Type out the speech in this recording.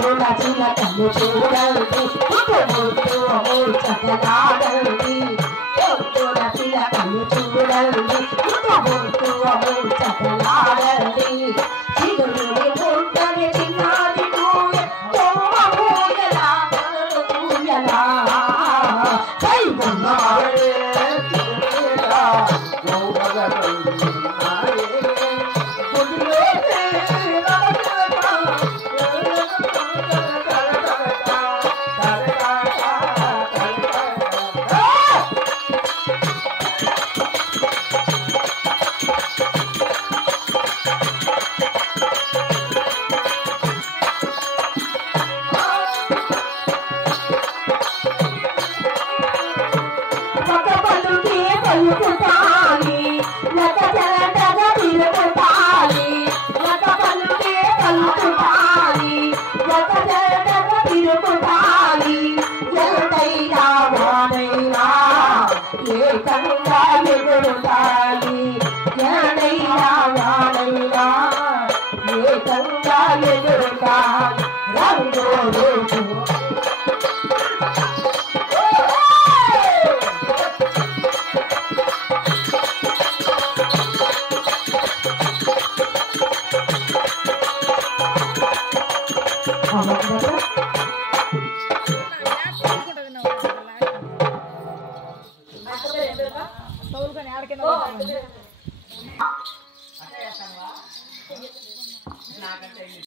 చిలకలు చూడండి చక్కలాడండి చిలకలు చూడండి చక్కలాడండి చిగురుని ముట్టని చిన్నారి పలుకుతాలి లత చలటగా తిరుగుతాలి లత పలుకే పలుకుతాలి లత చలటగా తిరుగుతాలి ఎంతైనా వానైనా ఏకంగా ఎగురుతాలి ఎంతైనా వానైనా ఏకంగా ఎగురుతాలి రంగోలు